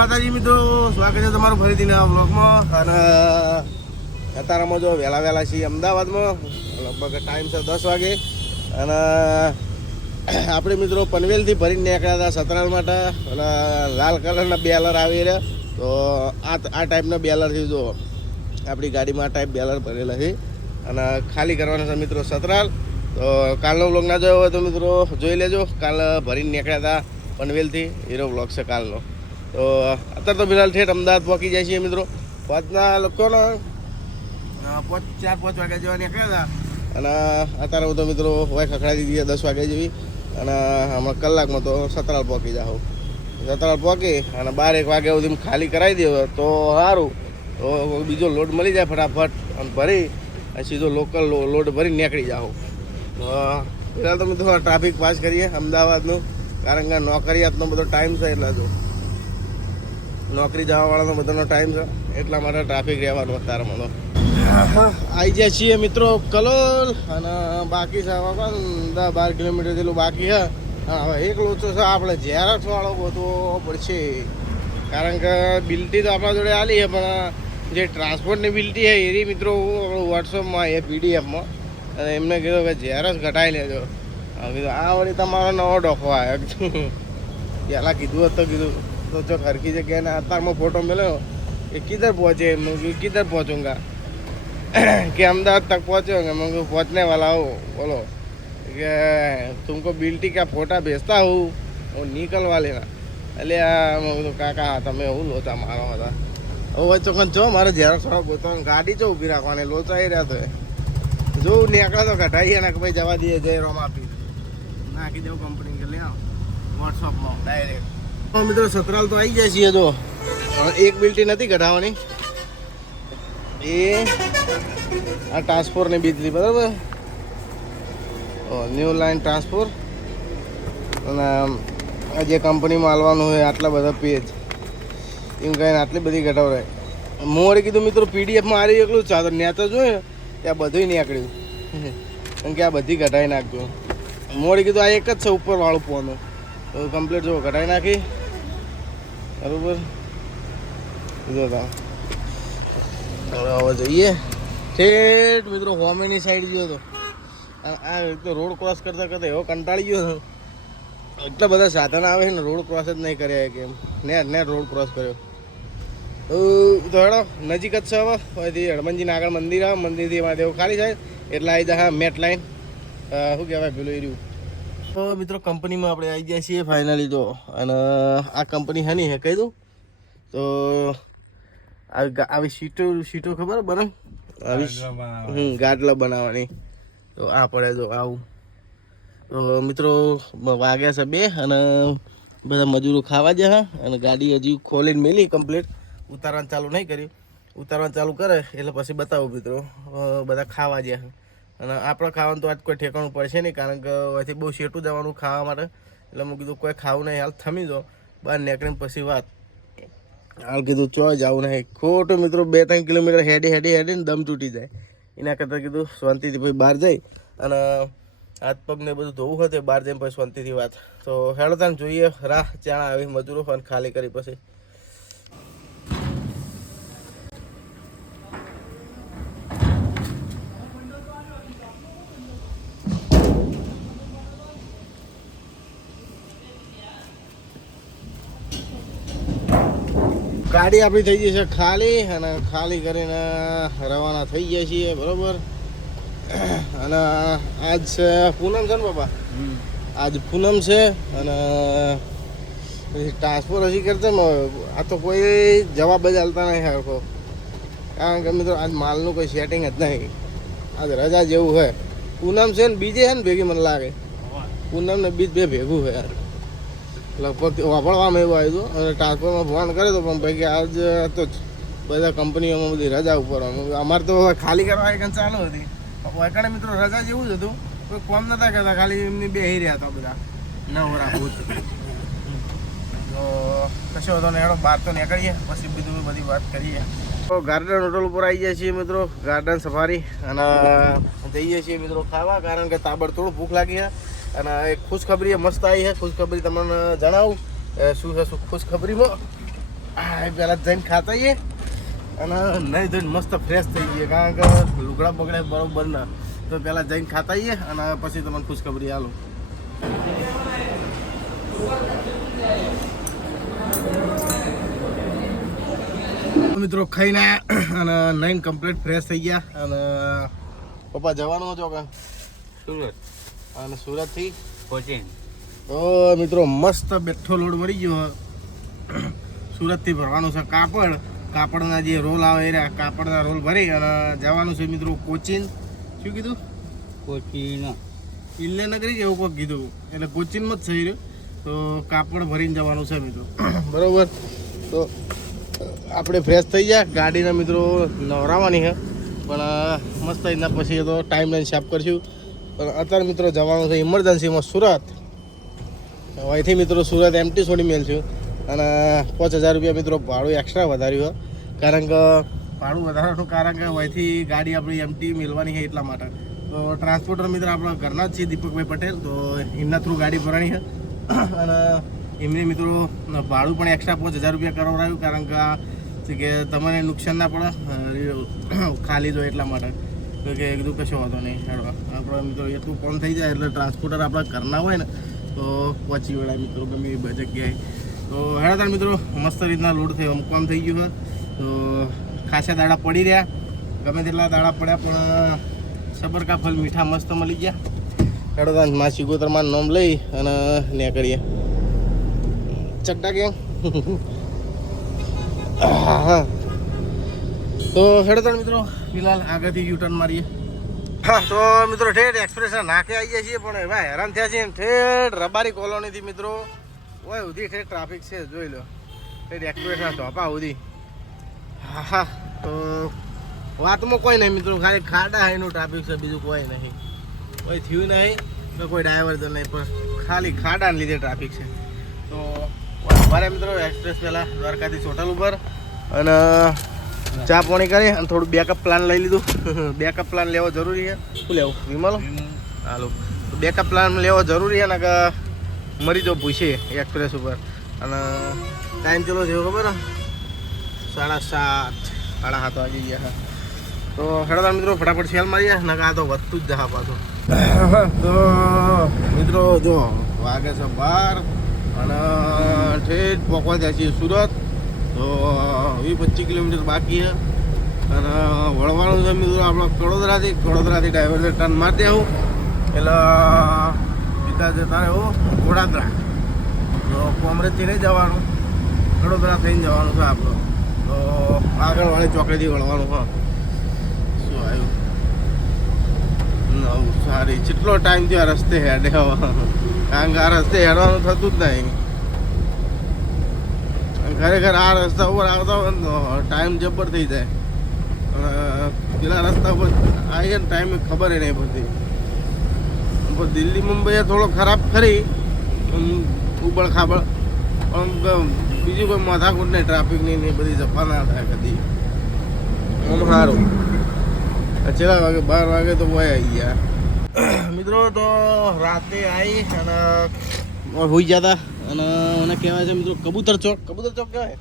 માતાજી મિત્રો, સ્વાગત છે તમારું ફરીથી નવા બ્લોગમાં. અને અત્યારમાં જો વહેલા છીએ અમદાવાદમાં, લગભગ ટાઈમ છે 10 વાગે. અને આપણે મિત્રો પનવેલથી ભરીને નીકળ્યા હતા સતરાલ માટે. અને લાલ કલરના બેલર આવી રહ્યા, તો આ ટાઈપના બેલરથી જો આપણી ગાડીમાં આ ટાઈપ બેલર ભરેલા છે. અને ખાલી કરવાના છે મિત્રો સતરાલ. તો કાલનો બ્લોગ ના જોયો હોય તો મિત્રો જોઈ લેજો. કાલ ભરીને નીકળ્યા હતા પનવેલથી, હીરો બ્લોગ છે કાલનો. તો અત્યારે તો ફિલહાલ ઠેઠ અમદાવાદ પહોંચી જાય છીએ મિત્રો. પાંચના લોકોને 4-5 વાગ્યા જેવા નીકળ્યા હતા. અને અત્યારે હું તો મિત્રો હોય ખખડાવી દીધી 10 વાગ્યા જેવી. અને હમણાં કલાકમાં તો સતરાલ પહોંચી જાઓ. સતરાલ પહોંચી અને 12-1 વાગ્યા સુધી ખાલી કરાવી દો તો સારું. તો બીજો લોડ મળી જાય ફટાફટ અને ભરી સીધો લોકલ લોડ ભરી નીકળી જાઓ. તો ફિલહાલ તો મિત્રો ટ્રાફિક પાસ કરીએ અમદાવાદનું, કારણ કે નોકરિયાતનો બધો ટાઈમ છે. એટલે જો નોકરી જવાવાળાનો બધાનો ટાઈમ છે, એટલા માટે ટ્રાફિક રહેવાનું અત્યારમાં તો. આવી જાય છીએ મિત્રો કલોલ. અને બાકી છે 10-12 કિલોમીટર જેટલું બાકી છે. હવે એક લોચો છે, આપણે ઝેરોક્સ વાળો ગોતવો પડશે. કારણ કે બિલ્ટી તો આપણા જોડે આલી છે, પણ જે ટ્રાન્સપોર્ટની બિલ્ટી છે એની મિત્રો હું વોટ્સઅપમાં એ પીડીએફમાં અને એમને કીધું કે ઝેરોક્સ ઘટાડી લેજો. કીધું આ વળી તમારો નવો ડોખો આવ્યો. પહેલાં કીધું હતું, કીધું તો જો હરકી જગ્યાએ ને અત્યારમાં ફોટો મળ્યો કે કિધર પહોંચે. એમનું કિધર પહોંચूंगा कि अहमदाबाद तक पहुँचे होंगे. मैं पहुँचने वाला हूँ. बोलो कि तुमको बिल्टी का फोटा भेजता हूँ, वो निकलवा लेना. એટલે આ કાકા તમે એવું લોચા મારો હતા. હવે ચોકન જો મારે ઝેરોક્સ વાળો ગોતવાનો, ગાડી જો ઊભી રાખવાની, લોચાઈ રહ્યા તો જો નીકળે તો કઢાઈએ ને કે ભાઈ જવા દઈએ, જય રોમ આપી નાખી દેવું કંપની કે લે વોટ્સઅપમાં ડાયરેક્ટ. મિત્રો સતરાલ તો આવી જાય છીએ. જો એક બિલ્ટી નથી કઢાવવાની, એ આ ટ્રાન્સફોરની બીજલી બરાબર, ન્યૂ લાઇન ટ્રાન્સફોર. અને આ જે કંપનીમાં હાલવાનું હોય આટલા બધા પેજ એમ કહીને આટલી બધી ઘટાવરાય. મોડે કીધું મિત્રો પીડીએફમાં આરી એકલું ચાદર નેચ જ હોય ને ત્યાં બધું નીકળ્યું, કેમ કે આ બધી ઘટાઈ નાખજો. મોડે કીધું આ એક જ છે ઉપરવાળું પોનું, તો કમ્પ્લીટ જો ઘટાઈ નાખી બરાબર. કીધું હતા હવે જોઈએ ઠેઠ મિત્રો હોમેની સાઈડ ગયો હતો. આ તો રોડ ક્રોસ કરતાં કરતાં એવો કંટાળી ગયો હતો. એટલા બધા સાધન આવે છે ને, રોડ ક્રોસ જ નહીં કર્યા કે એમ નેટ રોડ ક્રોસ કર્યો. તો હેડો નજીક જ છે. હવે અહીંથી હનુમાનજીના આગળ મંદિર આવે, મંદિરથી એમાં દેવું ખાલી થાય એટલે આવી જાય. હા મેટ લાઈન શું કહેવાય પેલું એર્યું. તો મિત્રો કંપનીમાં આપણે આવી ગયા છીએ ફાઇનલી. તો અને આ કંપની હની હે કહી દઉં તો આવી સીટો ખબર બને આવી ગાટલા બનાવવાની. તો આ પડે જો આવું. તો મિત્રો વાગ્યા છે 2 અને બધા મજૂરો ખાવા જાય. અને ગાડી હજી ખોલીને મેલી કમ્પ્લીટ, ઉતારવાનું ચાલુ નહીં કર્યું. ઉતારવાનું ચાલુ કરે એટલે પછી બતાવું મિત્રો. બધા ખાવા જાય અને આપણે ખાવાનું તો આજ કોઈ ઠેકાણું પડશે નહીં, કારણ કે અહીંથી બહુ શેટું જવાનું ખાવા માટે. એટલે મેં કીધું કોઈ ખાવું નહીં, હાલ થમી દો બહાર નીકળીને પછી વાત. હાલ કીધું ચોય જવું નહીં, ખોટું મિત્રો 2-3 કિલોમીટર હેડીને દમ તૂટી જાય. એના કરતાં કીધું શાંતિથી પછી બહાર જઈ અને હાથ પગને બધું ધોવું હોય બહાર જઈને પછી શાંતિથી વાત. તો હેડો તાને જોઈએ રાહ ચાણા આવી મજૂરો અને ખાલી કરી પછી. ગાડી આપણી થઈ ગઈ છે ખાલી, અને ખાલી કરીને રવાના થઈ ગયા છીએ બરાબર. અને આજ છે પૂનમ છે ને બાપા, આજ પૂનમ છે. અને ટ્રાન્સફર હજી કરતા આ તો કોઈ જવાબ જ હાલતા નહીં સરખો, કારણ કે મિત્રો આજ માલનું કોઈ સેટિંગ જ નહીં. આજ રજા જેવું હોય. પૂનમ છે ને બીજે છે ને ભેગી મને લાગે, પૂનમ ને બીજ બે ભેગું હોય યાર. લગભગ વાપરવામાં એવું આવ્યું હતું. અને ટ્રાન્સફરમાં ફોન કરે તો પણ ભાઈ આજ તો બધા કંપનીઓમાં બધી રજા ઉપર. અમારે તો ખાલી કરવા એક ચાલુ હતી. વાયકાણે મિત્રો રજા જેવું જ હતું, કોઈ કોમ નતા કરતા, ખાલી એમની બેહી રહ્યા હતા બધા નવરા ભૂત. તો કશો હતો ને હેડો બહાર તો નીકળીએ પછી બીજું બધી વાત કરીએ. તો ગાર્ડન હોટલ ઉપર આવી જાય છીએ મિત્રો, ગાર્ડન સફારી. અને જઈએ છીએ મિત્રો ખાવા, કારણ કે તાબડતોડ ભૂખ લાગી છે. અને એક ખુશખબરી મસ્ત આવી છે. ખુશખબરી તમને જણાવું શું છે. ખુશખબરીમાં પહેલાં જઈને ખાતા આવીએ અને નહીં જઈને મસ્ત ફ્રેશ થઈ જઈએ, કારણ કે લુગડા બગડે બરોબર ના. તો પહેલાં જઈને ખાતા આવીએ અને પછી તમને ખુશખબરી આલો. મિત્રો ખાઈને અને નાઈન કમ્પ્લીટ ફ્રેશ થઈ ગયા અને પપ્પા જવાનું હતો કે સુરત અને સુરતથી કોચિંગ. તો મિત્રો મસ્ત બેઠો લોડ મળી ગયો. સુરતથી ભરવાનું છે કાપડના જે રોલ આવે એ કાપડના રોલ ભરી અને જવાનું છે મિત્રો કોચિન. શું કીધું? કોચિંગ ઇલ્લેનગરી કે એવું કોઈ કીધું, એટલે કોચિનમાં જ થઈ રહ્યું. તો કાપડ ભરીને જવાનું છે મિત્રો. બરાબર. તો આપણે ફ્રેશ થઈ ગયા, ગાડીના મિત્રો નવરાવાની છે પણ મસ્ત એના પછી તો ટાઈમ લાઈન સાફ કરશું. પણ અત્યારે મિત્રો જવાનું છે ઇમરજન્સીમાં સુરત. અહીંથી મિત્રો સુરત એમટી છોડી મેળશું અને 5000 રૂપિયા મિત્રો ભાડું એક્સ્ટ્રા વધાર્યું. કારણ કે ભાડું વધારવાનું કારણ કે અહીંથી ગાડી આપણી એમટી મેળવાની છે એટલા માટે. તો ટ્રાન્સપોર્ટર મિત્ર આપણા ઘરના જ છે દીપકભાઈ પટેલ, તો એમના થ્રુ ગાડી ભરાણી છે અને એમને મિત્રો ભાડું પણ એક્સ્ટ્રા 5000 રૂપિયા કરાવડાવ્યું, કારણ કે તમને નુકસાન ના પડે ખાલી જો એટલા માટે. તો કે કીધું કશો વાંધો નહીં, આપણે મિત્રો એટલું કોમ થઈ જાય એટલે ટ્રાન્સપોર્ટર આપણા ઘરના હોય ને તો પહોંચી વળાય મિત્રો ગમે એ જગ્યાએ. તો હેડા મિત્રો મસ્ત રીતના લોડ થયો, કામ થઈ ગયું હોય. તો ખાસા દાડા પડી રહ્યા, ગમે તેટલા દાડા પડ્યા પણ સબરકા ફલ મીઠા મસ્ત મળી ગયા. હેડા માં સિગોતરમાં નામ લઈ અને ને કરીએ ચકડા કેમ. હા તો હેડો મિત્રો ફિલહાલ આગળથી યુટર્ન મારીએ. હા તો મિત્રો ઠેઠ એક્સપ્રેસના નાકે આવીએ છીએ પણ એવા હેરાન થયા છીએ. ઠેઠ રબારી કોલોનીથી મિત્રો ઓય સુધી ઠેઠ ટ્રાફિક છે, જોઈ લો. ઠેઠ એક્સપ્રેસના ચોપા સુધી. હા હા તો વાતમાં કોઈ નહીં મિત્રો, ખાલી ખાડા એનું ટ્રાફિક છે, બીજું કોઈ નહીં. કોઈ થયું નહીં તો કોઈ ડાયવર્ઝન નહીં, પણ ખાલી ખાડાને લીધે ટ્રાફિક છે. તો મારે મિત્રો એક્સપ્રેસ પહેલાં દ્વારકાથી ચોટલ ઉપર અને ચા પાણી કરી અને થોડું બેકઅપ પ્લાન લઈ લીધું. બેકઅપ પ્લાન લેવો જરૂરી છે. શું લેવું વિમલો? હાલો, બેકઅપ પ્લાન લેવો જરૂરી છે ને કે મરી જાવ પૂછીએ એક્સપ્રેસ ઉપર. અને ટાઈમ ચલો છે ખબર ને 7:30 વાગી ગયા. તો હેડો મિત્રો ફટાફટ સેલ મારીએ ને આ તો વધતું જ જહા પાછું. તો મિત્રો જો વાગે છે 12 અને ઠેઠ પહોંચવા જાય છીએ સુરત. તો 20-25 કિલોમીટર બાકી છે અને વળવાનું છે મિત્રો આપણો કડોદરાથી ડાયવર્ઝન ટર્ન મારી દેવું એટલે સીધા જતા રહેવું ઘોડાદરા. તો કોમરેજથી નહીં જવાનું, કડોદરા થઈને જવાનું છે આપણું. તો આગળવાળી ચોકડીથી વળવાનું હા. શું આવ્યું? સારી કેટલો ટાઈમ થયો આ રસ્તે હેડે, કારણ કે આ રસ્તે હેડવાનું થતું જ નહીં. ખરેખર આ રસ્તા ઉપર આવતા હોય ને ટાઈમ જબર થઈ જાય. પેલા રસ્તા ઉપર આવીએ ને ટાઈમ ખબર નહીં પડતી. પણ દિલ્હી મુંબઈ થોડો ખરાબ ખરી ઉબડ ખાબડ, પણ બીજું કોઈ માથાકૂટ નહીં, ટ્રાફિકની નહીં, બધી જપા ના થાય કદી. આમ સારું. છેલ્લા વાગે 12 વાગે તો વહી આવી ગયા મિત્રો. તો રાતે આવી અને હોઈ ગયા હતા અને મને કહેવાય છે મિત્રો કબૂતર ચોક કહેવાય,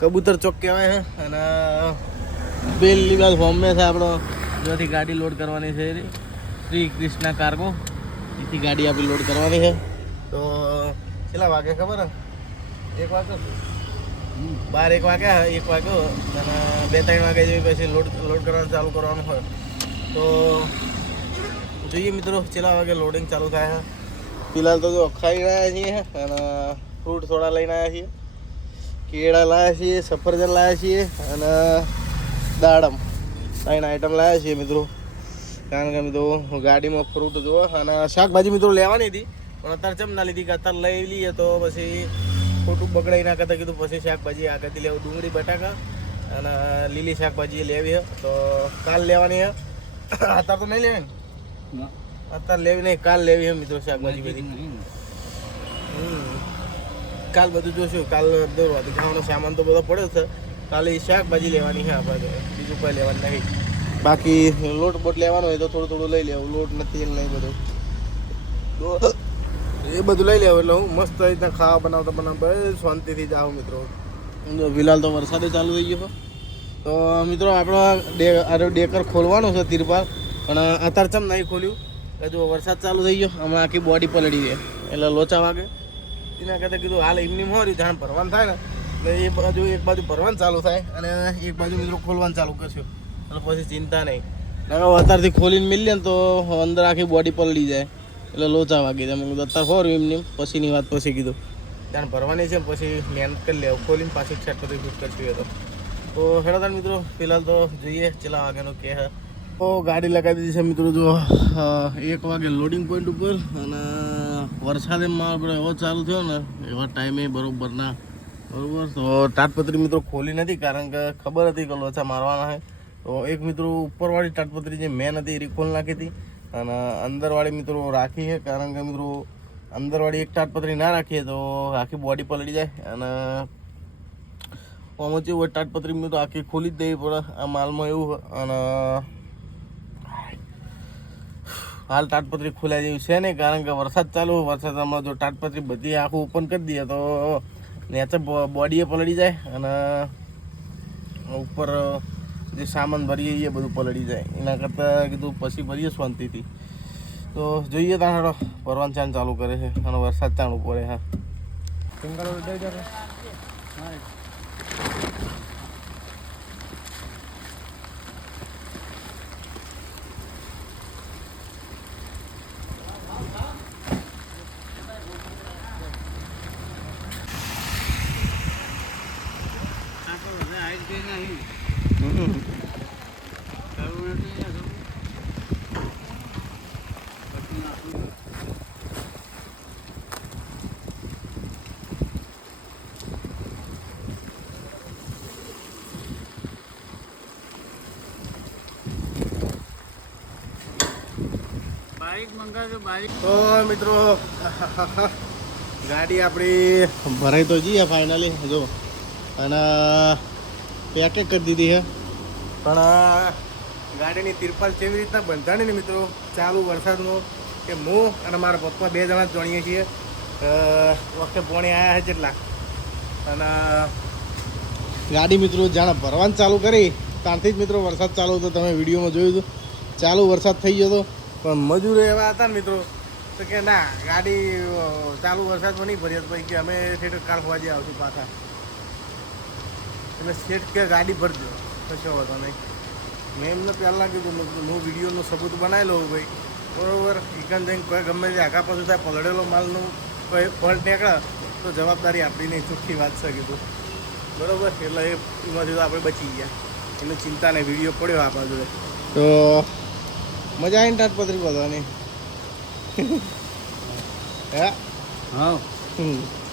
કબૂતર ચોક કહેવાય છે. અને પહેલી બાદ હોમે છે આપણો, જ્યાંથી ગાડી લોડ કરવાની છે શ્રી કૃષ્ણા કાર્ગો, એથી ગાડી આપણી લોડ કરવાની છે. તો કેટલા વાગે ખબર હે? 1 વાગે 12-1 વાગ્યા, 1 વાગ્યો અને 2-3 વાગે જેવી પછી લોડ કરવાનું ચાલુ કરવાનું હોય. તો જોઈએ મિત્રો કેટલા વાગે લોડિંગ ચાલુ થાય છે. ફિલહાલ તો જો ખાઈ રહ્યા છીએ અને ફ્રૂટ થોડા લઈને આવ્યા છીએ, કેળા લાવ્યા છીએ, સફરજન લાવ્યા છીએ અને દાડમ 3 આઈટમ લાવ્યા છીએ મિત્રો. કારણ કે મિત્રો ગાડીમાં ફ્રૂટ જુઓ અને શાકભાજી મિત્રો લેવાની હતી પણ અત્યારે ચમ ના લીધી કે અત્યારે લઈ લઈએ તો પછી ખોટું બગડાઈ ના કરતા કીધું પછી શાકભાજી આગળથી લેવું. ડુંગળી બટાકા અને લીલી શાકભાજી લેવી છે તો કાલ લેવાની છે. અત્યારે તો નહીં લેવી ને, અત્યારે લેવી નહીં, કાલ લેવી છે મિત્રો શાકભાજી બધી. કાલ બધું જોશું, કાલ દોરવાથી ખાવાનો સામાન તો બધો પડ્યો છે. કાલે શાકભાજી લેવાની છે આપણે, બીજું કોઈ લેવાનું નહીં. બાકી લોટ બોટ લેવાનો હોય તો થોડું લઈ લેવું. લોટ નથી નહીં બધું એ બધું લઈ લેવું એટલે હું મસ્ત રીતના ખાવા બનાવતા શાંતિથી જાઉં મિત્રો. ફિલહાલ તો વરસાદે ચાલુ થઈ ગયો તો મિત્રો આપણો ડેકર ખોલવાનો છે તિરપાલ પણ અત્યારે ચમ નહીં ખોલ્યું હજુ વરસાદ ચાલુ થઈ ગયો આમાં આખી બોડી પલળી જાય એટલે લોચા વાગે એના કરતાં કીધું હાલ એમની મોરી જાણ ભરવાનું થાય ને એટલે એ બાજુ એક બાજુ ભરવાનું ચાલુ થાય અને એક બાજુ મિત્રો ખોલવાનું ચાલુ કરશું એટલે પછી ચિંતા નહીં અત્યારથી ખોલીને મિલીએ ને તો અંદર આખી બોડી પલળી જાય એટલે લોચા વાગી જાય મેં કીધું અત્યારે હોર એમની પછીની વાત પછી કીધું ત્યાં ભરવાની છે પછી મહેનત કરી લે ખોલીને પાછી સેટ કરી ફિટ કરશું એ તો હેડો મિત્રો ફિલહાલ તો જોઈએ ચેલા વાગ્યાનું કે તો ગાડી લગાવી દીધી છે મિત્રો જો 1 વાગે લોડિંગ પોઈન્ટ ઉપર અને વરસાદે માલ એવો ચાલુ થયો ને એવા ટાઈમે બરોબર ના બરોબર તો તાટપત્રી મિત્રો ખોલી નથી કારણ કે ખબર હતી કે લોચા મારવાના છે તો એક મિત્રો ઉપરવાળી તાટપત્રી જે મેન હતી એ ખોલ નાખી હતી અને અંદરવાળી મિત્રો રાખી છે કારણ કે મિત્રો અંદરવાળી એક તાટપત્રી ના રાખીએ તો આખી બોડી પલળી જાય અને આમાં જેવું તાટપત્રી મિત્રો આખી ખોલી જ દેવી પડે આ માલમાં એવું અને હાલ તાટપત્રી ખોલાય જેવી છે નહીં કારણ કે વરસાદ ચાલુ વરસાદમાં જો તાટપત્રી બધી આખું ઓપન કરી દઈએ તો નીચે બોડીએ પલળી જાય અને ઉપર જે સામાન ભરીએ એ બધું પલળી જાય એના કરતાં કીધું પછી ભરીએ શાંતિથી તો જોઈએ તારો ભરવાનું ચાન ચાલુ કરે છે અને વરસાદ ચાલુ પડે હા સિંગલ તો મિત્રો ગાડી આપણી ભરાઈ તો જઈએ ફાઇનલી જો અને પેકે કરી દીધી છે પણ ગાડીની તિરપાલ કેવી રીતના બંધાણી ને મિત્રો ચાલુ વરસાદનો કે હું અને મારા પપ્પા 2 જણા જ જાણીએ છીએ વખતે પોણી આવ્યા છે જેટલા અને ગાડી મિત્રો જાણે ભરવાનું ચાલુ કરી ત્યારથી જ મિત્રો વરસાદ ચાલુ હતો તમે વિડીયોમાં જોયું હતું ચાલુ વરસાદ થઈ ગયો હતો પણ મજૂરો એવા હતા ને મિત્રો તો કે ના ગાડી ચાલુ વરસાદમાં નહીં ભરીએ તો પછી કે અમે થિયેટર કાલ વાજે આવશું પાછા એટલે શેઠ કે ગાડી ભરજો કશો હતો નહીં મેં એમને પહેલાં કીધું હું વિડીયોનો સબૂત બનાવી લઉં ભાઈ બરાબર ઇકન જઈને કોઈ ગમે તે આખા પાછું થાય પલળેલો માલનું કોઈ ફોલ્ટ નીકળે તો જવાબદારી આપણી નહીં ચોખ્ખી વાત છે કીધું બરાબર એટલે એમાંથી તો આપણે બચી ગયા એની ચિંતા નહીં વિડીયો પડ્યો આ બાજુ તો મજા આવીને તાટપત્રી બધાની હે હા હમ